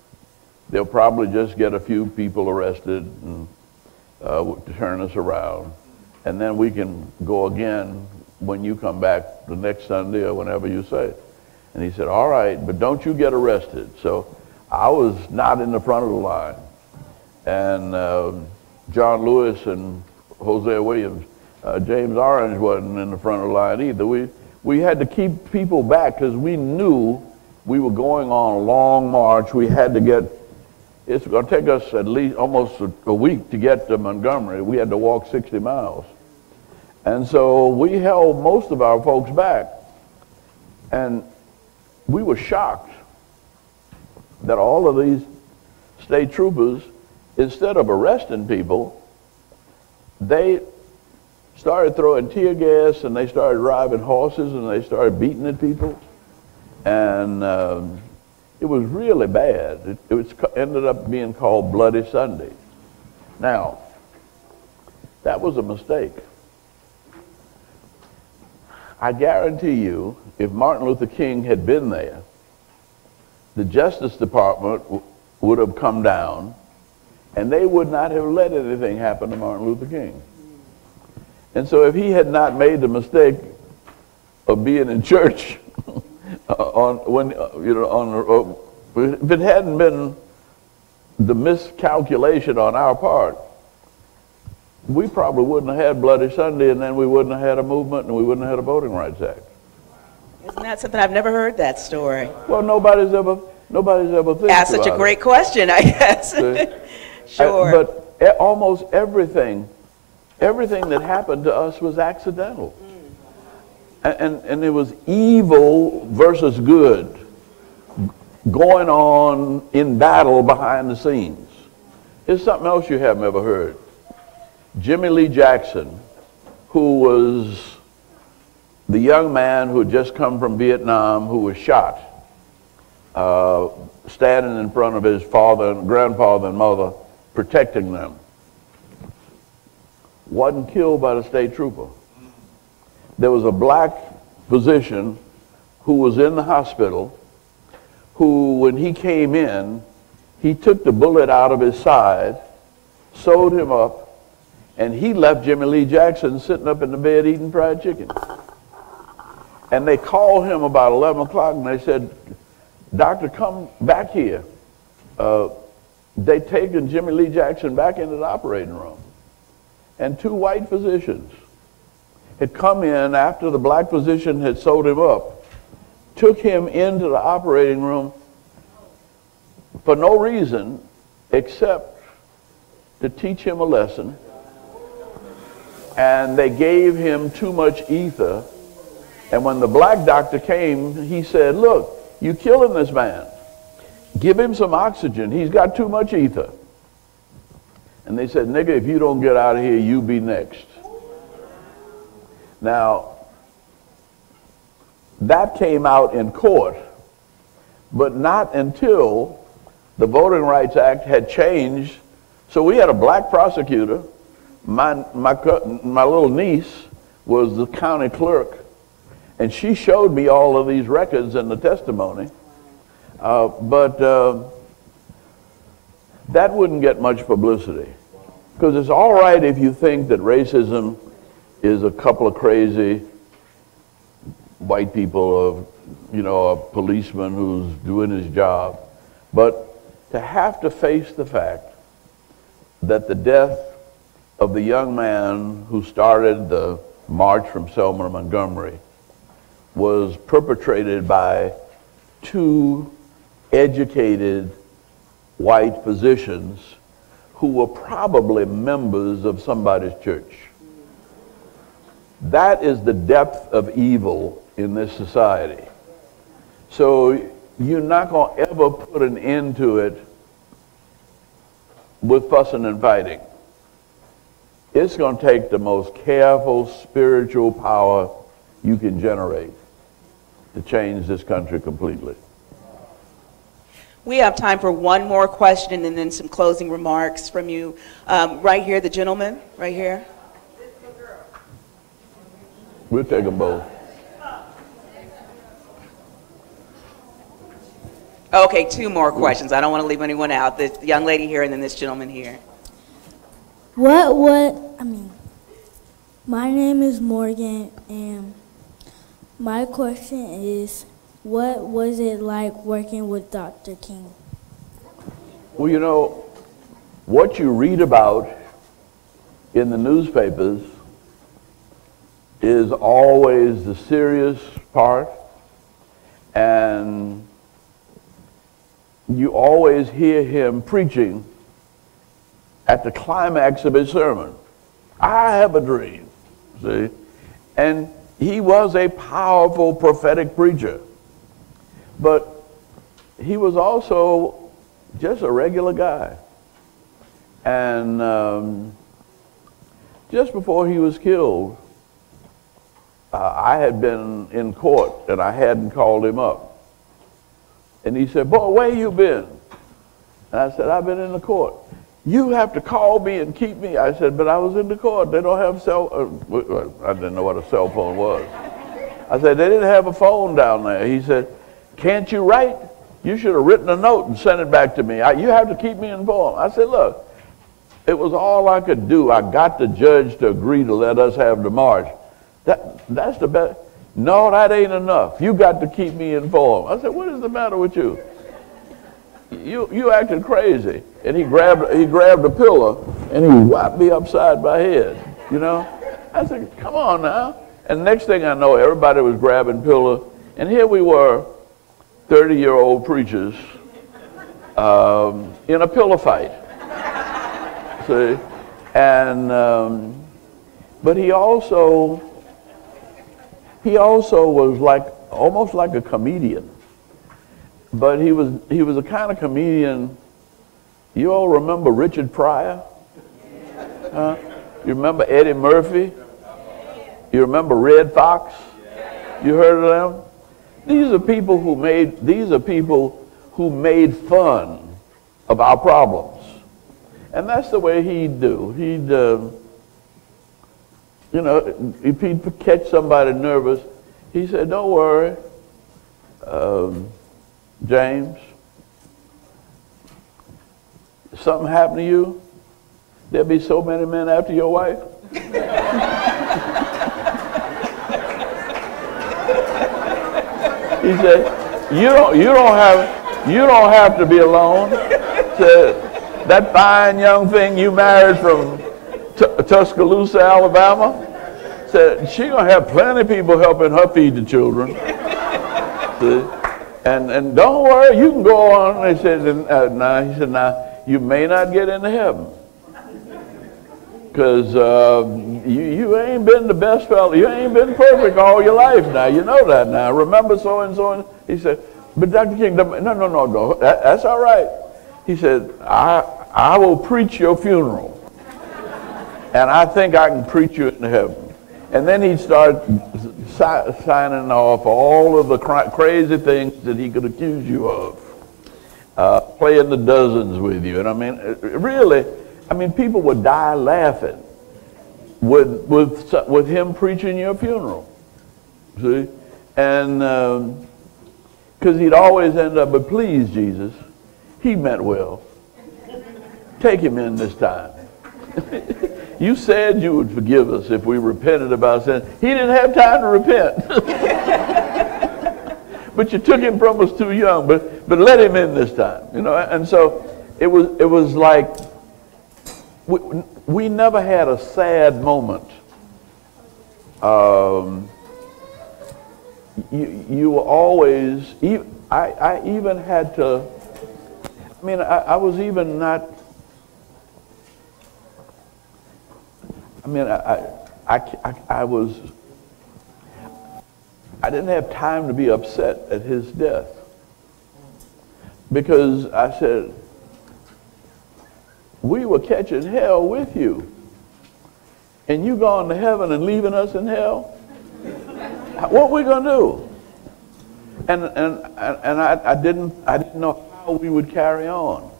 they'll probably just get a few people arrested and to turn us around. And then we can go again when you come back the next Sunday or whenever you say. And he said, all right, but don't you get arrested. So I was not in the front of the line. And John Lewis and Hosea Williams, James Orange wasn't in the front of the line either. We had to keep people back because we knew we were going on a long march. We had to get, it's going to take us at least almost a week to get to Montgomery. We had to walk 60 miles. And so we held most of our folks back. And we were shocked that all of these state troopers, instead of arresting people, they started throwing tear gas and they started driving horses and they started beating at people. And it was really bad. It ended up being called Bloody Sunday. Now, that was a mistake. I guarantee you, if Martin Luther King had been there, the Justice Department would have come down and they would not have let anything happen to Martin Luther King. And so if he had not made the mistake of being in church if it hadn't been the miscalculation on our part, we probably wouldn't have had Bloody Sunday, and then we wouldn't have had a movement, and we wouldn't have had a Voting Rights Act. Isn't that something? I've never heard that story. Well, nobody's ever thinking That's such a great question, I guess. Sure. But almost everything that happened to us was accidental. And it was evil versus good going on in battle behind the scenes. Here's something else you haven't ever heard. Jimmy Lee Jackson, who was the young man who had just come from Vietnam, who was shot, standing in front of his father and grandfather and mother, protecting them, wasn't killed by the state trooper. There was a black physician who was in the hospital who, when he came in, he took the bullet out of his side, sewed him up, and he left Jimmy Lee Jackson sitting up in the bed eating fried chicken. And they called him about 11 o'clock and they said, "Doctor, come back here. they'd taken Jimmy Lee Jackson back into the operating room. And 2 white physicians had come in after the black physician had sewed him up, took him into the operating room for no reason except to teach him a lesson. And they gave him too much ether. And when the black doctor came, he said, look, you're killing this man. Give him some oxygen. He's got too much ether. And they said, nigga, if you don't get out of here, you be next. Now, that came out in court, but not until the Voting Rights Act had changed. So we had a black prosecutor. My little niece was the county clerk, and she showed me all of these records and the testimony. But that wouldn't get much publicity. Because it's all right if you think that racism is a couple of crazy white people, of, you know, a policeman who's doing his job. But to have to face the fact that the death of the young man who started the march from Selma to Montgomery was perpetrated by 2 educated white physicians who were probably members of somebody's church. That is the depth of evil in this society. So you're not going to ever put an end to it with fussing and fighting. It's going to take the most careful spiritual power you can generate to change this country completely. We have time for one more question and then some closing remarks from you. Right here, the gentleman, right here. We'll take them both. Okay, 2 more questions. I don't want to leave anyone out. The young lady here and then this gentleman here. My name is Morgan, and my question is, what was it like working with Dr. King? Well, you know, what you read about in the newspapers is always the serious part, and you always hear him preaching at the climax of his sermon. I have a dream, see? And he was a powerful prophetic preacher. But he was also just a regular guy. And just before he was killed, I had been in court and I hadn't called him up. And he said, boy, where you been? And I said, I've been in the court. You have to call me and keep me. I said, but I was in the court. They don't have I didn't know what a cell phone was. I said, they didn't have a phone down there. He said, can't you write? You should have written a note and sent it back to me. You have to keep me informed. I said, look, it was all I could do. I got the judge to agree to let us have the march. That's the best. No, that ain't enough. You got to keep me informed. I said, what is the matter with you? You acted crazy. And he grabbed a pillow and he whacked me upside my head, you know? I said, come on now. And next thing I know, everybody was grabbing pillow. And here we were, 30-year-old preachers in a pillow fight. See? And, but he also was almost like a comedian. But he was a kind of comedian. You all remember Richard Pryor? Huh? You remember Eddie Murphy? You remember Red Fox? You heard of them? These are people who made fun of our problems. And that's the way he'd do. He'd, you know, if he'd catch somebody nervous, he said, don't worry, James, if something happened to you, there'll be so many men after your wife. He said, you don't have to be alone. Said, that fine young thing you married from Tuscaloosa, Alabama, said she's going to have plenty of people helping her feed the children. See? And don't worry, you can go on. They said, he said, now, you may not get into heaven. Because you ain't been the best fellow. You ain't been perfect all your life now. You know that now. Remember so-and-so? He said, but Dr. King, no. That's all right. He said, I will preach your funeral. And I think I can preach you into heaven. And then he'd start signing off all of the crazy things that he could accuse you of. Playing the dozens with you. And I mean, really, people would die laughing with him preaching your funeral. See? And because he'd always end up, but please, Jesus, he meant well. Take him in this time. You said you would forgive us if we repented about sin. He didn't have time to repent. But you took him from us too young. But let him in this time. You know, and so it was like we never had a sad moment. You were always. I even had to. I was even not. I didn't have time to be upset at his death, because I said, we were catching hell with you, and you going to heaven and leaving us in hell? What are we going to do? And I didn't know how we would carry on,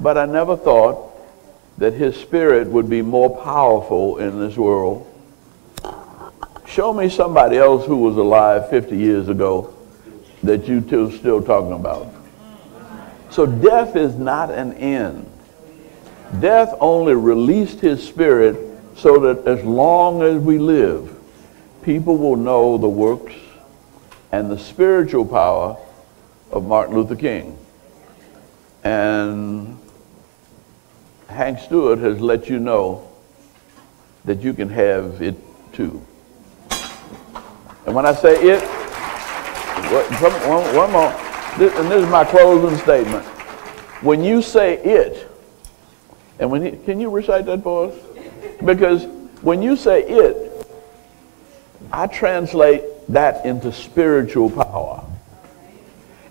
but I never thought that his spirit would be more powerful in this world. Show me somebody else who was alive 50 years ago that you two still talking about. So death is not an end. Death only released his spirit so that as long as we live, people will know the works and the spiritual power of Martin Luther King. And Hank Stewart has let you know that you can have it too. And when I say it, one more, and this is my closing statement. When you say it, and can you recite that for us? Because when you say it, I translate that into spiritual power.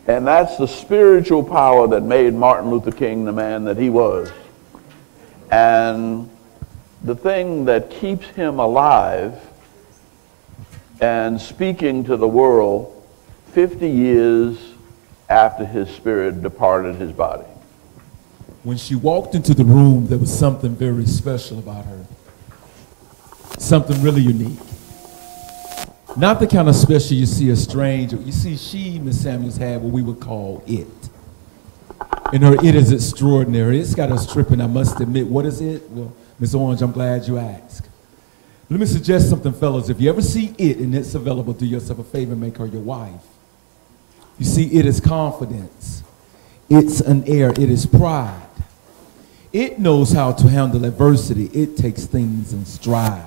And that's the spiritual power that made Martin Luther King the man that he was. And the thing that keeps him alive and speaking to the world 50 years after his spirit departed his body. When she walked into the room, there was something very special about her. Something really unique. Not the kind of special you see a stranger. You see, Miss Samuels had what we would call it. And her it is extraordinary. It's got us tripping, I must admit. What is it? Well, Miss Orange, I'm glad you asked. Let me suggest something, fellas. If you ever see it and it's available, do yourself a favor and make her your wife. You see, it is confidence. It's an air. It is pride. It knows how to handle adversity. It takes things in stride.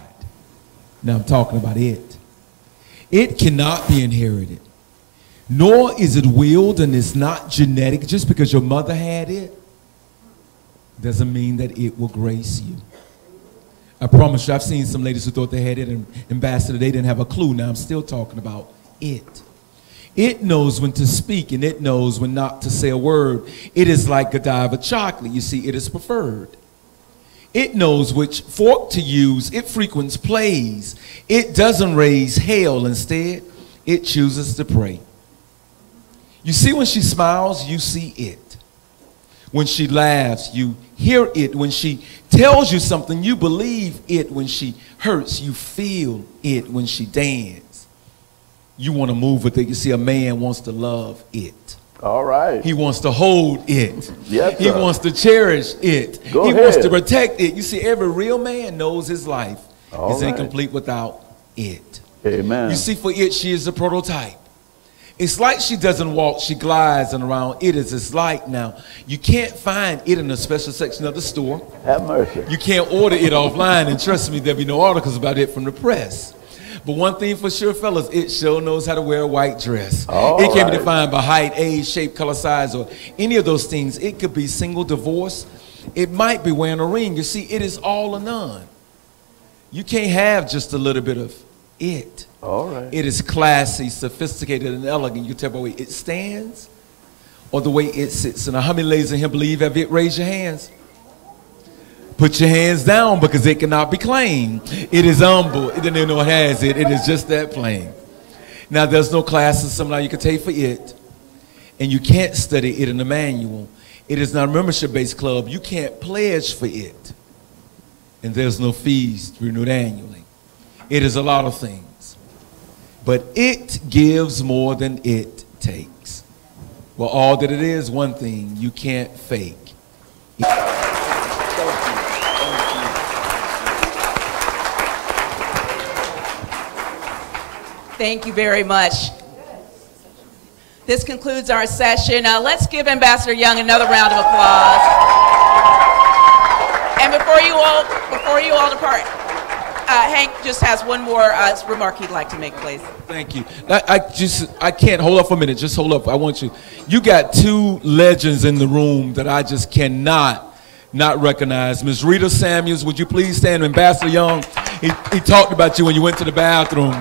Now I'm talking about it. It cannot be inherited. Nor is it willed, and it's not genetic. Just because your mother had it doesn't mean that it will grace you. I promise you, I've seen some ladies who thought they had it, and ambassador, they didn't have a clue. Now I'm still talking about it. It knows when to speak, and it knows when not to say a word. It is like Godiva chocolate. You see, it is preferred. It knows which fork to use. It frequents plays. It doesn't raise hell. Instead, it chooses to pray. You see, when she smiles, you see it. When she laughs, you hear it. When she tells you something, you believe it. When she hurts, you feel it. When she dances, you want to move with it. You see, a man wants to love it. All right. He wants to hold it. Yes, he wants to cherish it. Go he ahead. wants to protect it. You see, every real man knows his life All is right. incomplete without it. Amen. You see, for it, she is a prototype. It's like she doesn't walk, she glides and around. It is its light now. You can't find it in a special section of the store. Have mercy. You can't order it offline, and trust me, there'll be no articles about it from the press. But one thing for sure, fellas, it sure knows how to wear a white dress. It can't be defined by height, age, shape, color, size, or any of those things. It could be single, divorce. It might be wearing a ring. You see, it is all or none. You can't have just a little bit of it. All right. It is classy, sophisticated, and elegant. You tell by the way it stands or the way it sits. And how many ladies in here believe have it? Raise your hands. Put your hands down because it cannot be claimed. It is humble. It doesn't even know it has it. It is just that plain. Now, there's no class or seminar you can take for it. And you can't study it in the manual. It is not a membership-based club. You can't pledge for it. And there's no fees renewed annually. It is a lot of things. But it gives more than it takes. Well, all that it is, one thing, you can't fake. Thank you very much. This concludes our session. Let's give Ambassador Young another round of applause. And before you all depart, Hank just has one more remark he'd like to make, please. Thank you. I can't, hold up for a minute, just hold up. I want you. You got two legends in the room that I just cannot not recognize. Ms. Rita Samuels, would you please stand? Ambassador Young, he talked about you when you went to the bathroom.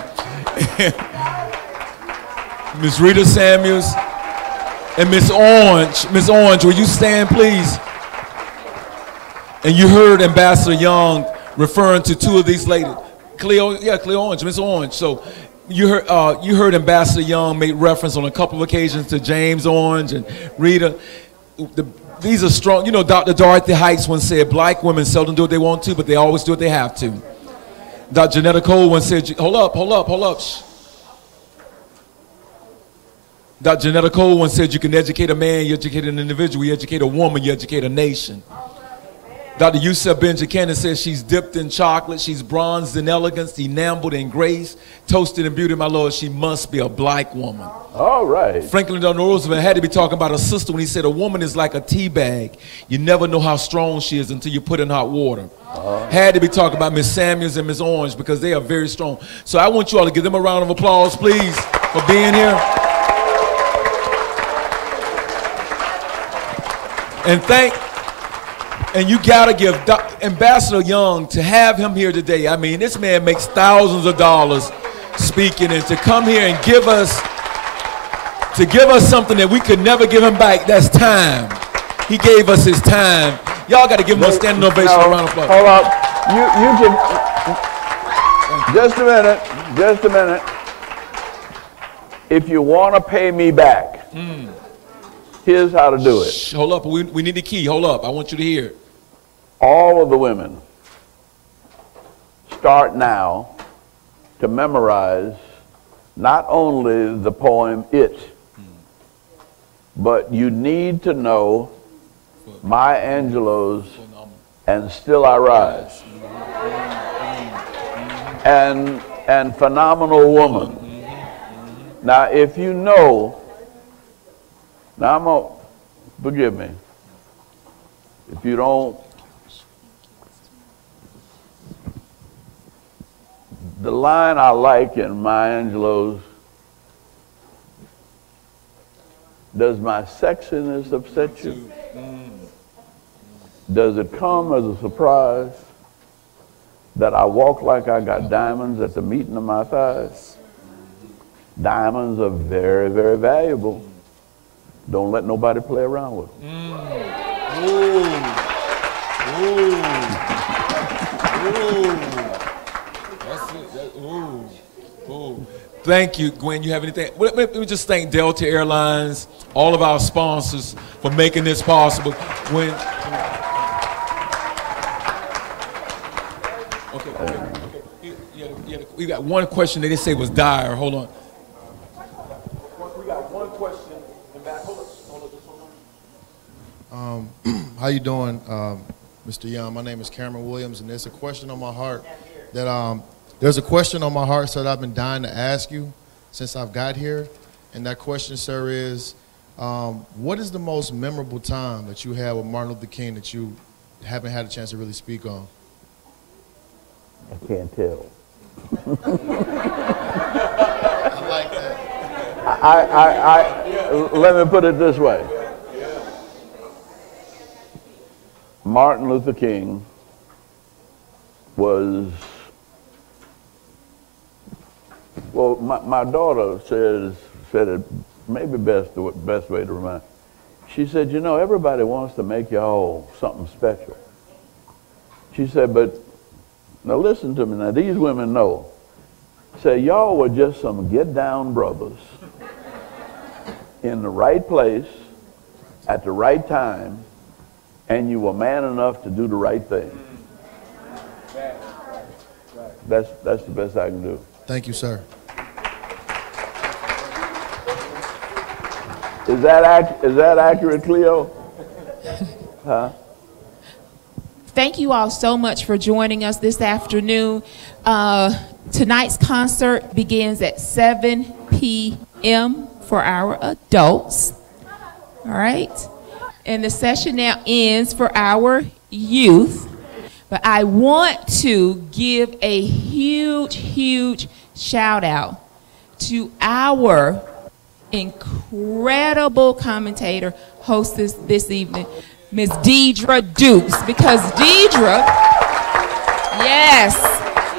Ms. Rita Samuels and Ms. Orange. Ms. Orange, will you stand, please? And you heard Ambassador Young referring to two of these ladies. Cleo Orange, Ms. Orange. So you heard Ambassador Young make reference on a couple of occasions to James Orange and Rita. These are strong. You know, Dr. Dorothy Heights once said, black women seldom do what they want to, but they always do what they have to. Dr. Janetta Cole once said, hold up. Shh. Dr. Janetta Cole once said, you can educate a man, you educate an individual, you educate a woman, you educate a nation. Dr. Yusuf Benjamin says she's dipped in chocolate, she's bronzed in elegance, enameled in grace, toasted in beauty, my Lord, she must be a black woman. All right. Franklin Delano Roosevelt had to be talking about a sister when he said a woman is like a tea bag. You never know how strong she is until you put in hot water. Had to be talking about Miss Samuels and Miss Orange because they are very strong. So I want you all to give them a round of applause, please, for being here. And you gotta give Ambassador Young, to have him here today. I mean, this man makes thousands of dollars speaking, and to come here and give us something that we could never give him back, that's time. He gave us his time. Y'all gotta give him a standing ovation, a round of applause. Hold up, you can, just a minute. If you wanna pay me back, here's how to do it. Shh, hold up, we need the key, hold up, I want you to hear it. All of the women start now to memorize not only the poem It, but you need to know Maya Angelou's And Still I Rise and Phenomenal Woman. Now if you know, now forgive me, if you don't, the line I like in Maya Angelou's, does my sexiness upset you? Does it come as a surprise that I walk like I got diamonds at the meeting of my thighs? Diamonds are very, very valuable. Don't let nobody play around with them. That's it. Thank you, Gwen. You have anything? Let me just thank Delta Airlines, all of our sponsors for making this possible. Gwen. Okay. We got one question that they say was dire. Hold on. We got one question. How you doing, Mr. Young? My name is Cameron Williams, and there's a question on my heart that sir, that I've been dying to ask you since I've got here, And that question, sir, is what is the most memorable time that you had with Martin Luther King that you haven't had a chance to really speak on? I can't tell. I like that. Let me put it this way. Martin Luther King was, well, my daughter said it maybe the best way to remind. She said, you know, everybody wants to make y'all something special. She said, but now listen to me. Now these women know. Say y'all were just some get-down brothers in the right place at the right time, and you were man enough to do the right thing. That's the best I can do. Thank you, sir. Is that accurate, Cleo? Huh? Thank you all so much for joining us this afternoon. Tonight's concert begins at 7 p.m. for our adults. All right? And the session now ends for our youth. But I want to give a huge, huge shout out to our incredible commentator, hostess this evening, Ms. Deidre Dukes, because Deidre,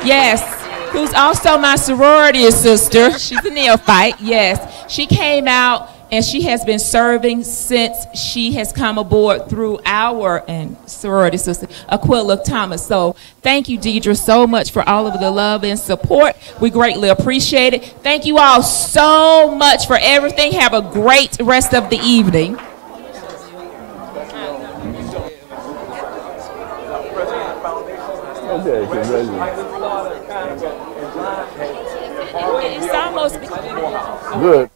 yes, who's also my sorority sister, she's a neophyte, yes, she came out and she has been serving since she has come aboard through our and sorority sister, Aquila Thomas. So thank you, Deidre, so much for all of the love and support. We greatly appreciate it. Thank you all so much for everything. Have a great rest of the evening. Okay, congratulations. It's almost Good.